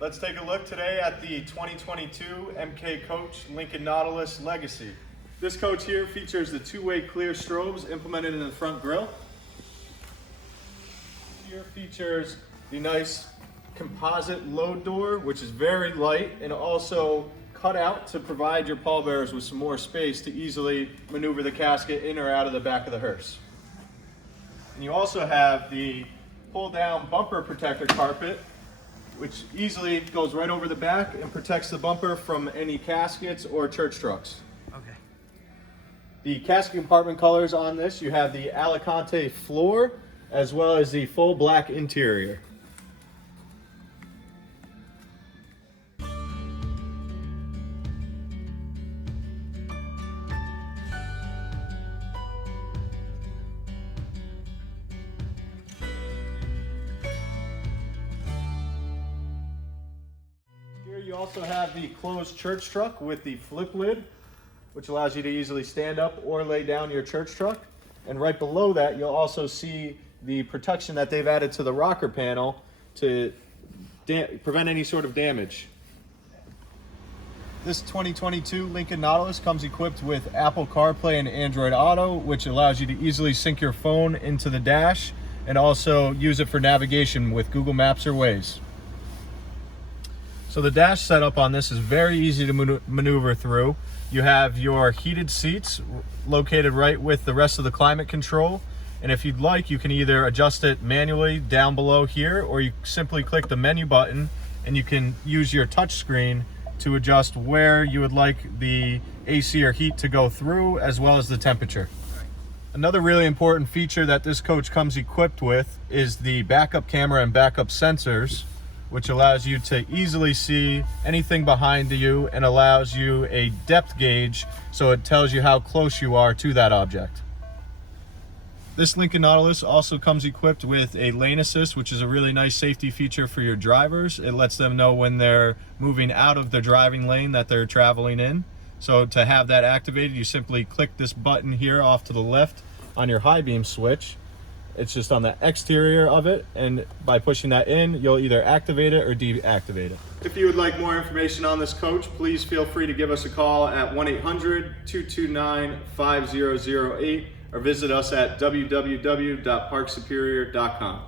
Let's take a look today at the 2022 MK Coach Lincoln Nautilus Legacy. This coach here features the two-way clear strobes implemented in the front grille. Here features the nice composite load door, which is very light and also cut out to provide your pallbearers with some more space to easily maneuver the casket in or out of the back of the hearse. And you also have the pull-down bumper protector carpet, which easily goes right over the back and protects the bumper from any caskets or church trucks. Okay. The casket compartment colors on this, you have the Alicante floor as well as the full black interior. You also have the closed church truck with the flip lid, which allows you to easily stand up or lay down your church truck. And right below that, you'll also see the protection that they've added to the rocker panel to prevent any sort of damage. This 2022 Lincoln Nautilus comes equipped with Apple Carplay and Android Auto, which allows you to easily sync your phone into the dash and also use it for navigation with Google Maps or Waze. So the dash setup on this is very easy to maneuver through. You have your heated seats located right with the rest of the climate control. And if you'd like, you can either adjust it manually down below here, or you simply click the menu button and you can use your touch screen to adjust where you would like the AC or heat to go through, as well as the temperature. Another really important feature that this coach comes equipped with is the backup camera and backup sensors, which allows you to easily see anything behind you and allows you a depth gauge, so it tells you how close you are to that object. This Lincoln Nautilus also comes equipped with a lane assist, which is a really nice safety feature for your drivers. It lets them know when they're moving out of the driving lane that they're traveling in. So to have that activated, you simply click this button here off to the left on your high beam switch. It's just on the exterior of it, and by pushing that in, you'll either activate it or deactivate it. If you would like more information on this coach, please feel free to give us a call at 1-800-229-5008 or visit us at www.parksuperior.com.